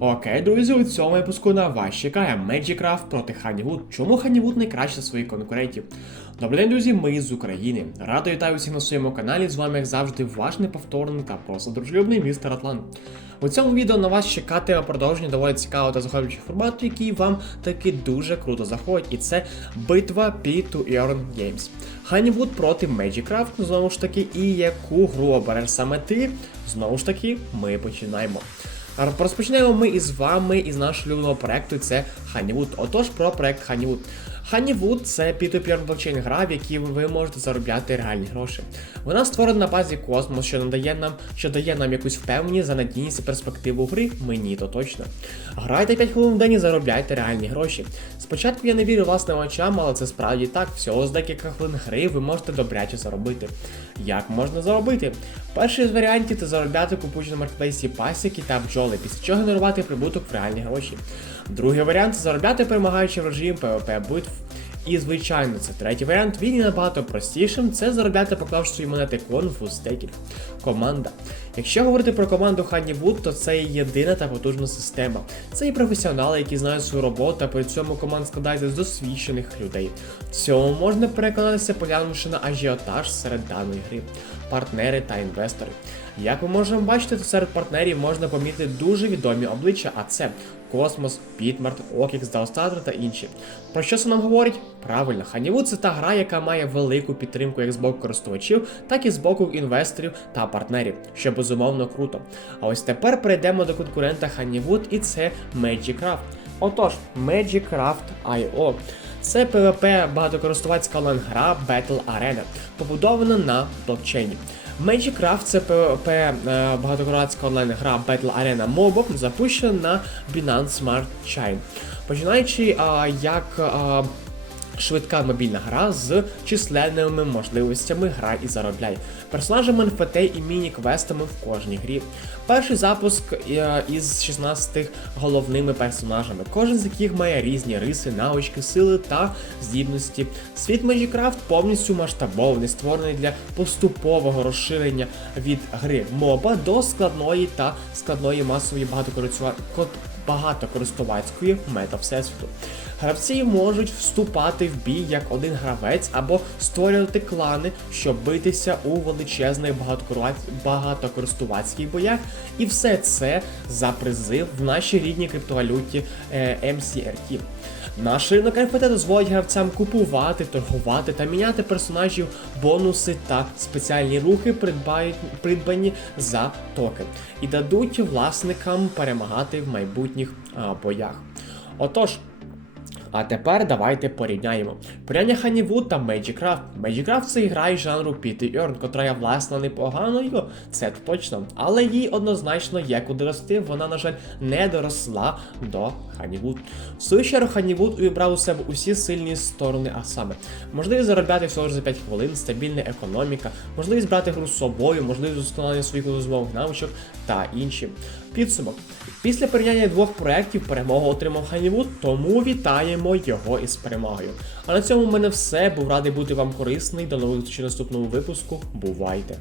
Окей, друзі, у цьому випуску на вас чекає Magicraft проти Honeywood. Чому Honeywood найкраще своїх конкурентів? Добрий день, друзі, ми з України. Радо вітаю всіх на своєму каналі. З вами, як завжди, ваш неповторний та просто дружелюбний містер Атлант. У цьому відео на вас чекатиме продовження доволі цікавого та захоплюючого формату, який вам таки дуже круто заходить. І це битва P to Earn Games. Honeywood проти Magicraft, знову ж таки, і яку гру обереш саме ти, знову ж таки, ми починаємо. Розпочнемо ми із вами із нашого улюбленого проекту. Це Honeywood. Отож, про проект Honeywood. Honeywood – це P2P блокчейн гра, в якій ви можете заробляти реальні гроші. Вона створена на базі Космос, що надає нам, що дає нам якусь впевненість за надійність і перспективу гри. Мені то точно. Грайте 5 хвилин в день і заробляйте реальні гроші. Спочатку я не вірю власним очам, але це справді так. Всього з декілька хвилин гри ви можете добряче заробити. Як можна заробити? Перший з варіантів це заробляти купуючи на маркетплейсі пасіки та бджоли, після чого генерувати прибуток в реальні гроші. Другий варіант заробляти перемагаючи в режим PvP битв. І звичайно, це третій варіант. Він є набагато простішим. Це заробляти, поклавши свої монети конфу, стеків. Команда. Якщо говорити про команду Honeywood, то це є єдина та потужна система. Це і професіонали, які знають свою роботу, а при цьому команда складається з досвідчених людей. В цьому можна переконатися, поглянувши на ажіотаж серед даної гри, партнери та інвестори. Як ми можемо бачити, то серед партнерів можна помітити дуже відомі обличчя, а це Космос, Підмарт, Окікс, Даустатор та інші. Про що це нам говорить? Правильно, Honeywood – це та гра, яка має велику підтримку як з боку користувачів, так і з боку інвесторів та партнерів, що безумовно круто. А ось тепер перейдемо до конкурента Honeywood і це Magicraft. Отож, Magicraft.io. Це PvP багатокористувацька онлайн-гра Battle Arena, побудована на блокчейні. Magicraft це PvP е, багатокористувацька онлайн-гра Battle Arena MOBA, запущена на Binance Smart Chain. Починаючи а, як а, швидка мобільна гра з численними можливостями грай і заробляй, персонажами NFT і міні-квестами в кожній грі. Перший запуск е, із 16 головними персонажами, кожен з яких має різні риси, навички, сили та здібності. Світ Magicraft повністю масштабований, створений для поступового розширення від гри моба до складної та складної масової багатокористува- багатокористувацької мета всесвіту. Гравці можуть вступати в бій як один гравець або створювати клани, щоб битися у величезних багатокористувацьких боях, і все це за призи в нашій рідній криптовалюті е, MCRT. Ринок NFT дозволить гравцям купувати, торгувати та міняти персонажів, бонуси та спеціальні рухи, придбані за токен, і дадуть власникам перемагати в майбутніх а, боях. Отож. А тепер давайте порівняємо. Порівняння Honeywood та Magicraft. Magicraft це гра із жанру and Earn, котра є власне непоганою, це точно. Але їй однозначно є куди рости, вона, на жаль, не доросла до Honeywood. В свою чергу увібрав у себе усі сильні сторони, а саме можливість заробляти всього ж за 5 хвилин, стабільна економіка, можливість брати гру з собою, можливість вдосконалення своїх розумових навичок та інші. Підсумок. Після порівняння двох проєктів перемогу отримав Honeywood, тому вітаємо його із перемогою. А на цьому в мене все. Був радий бути вам корисний. До нових зустрічей наступному випуску. Бувайте!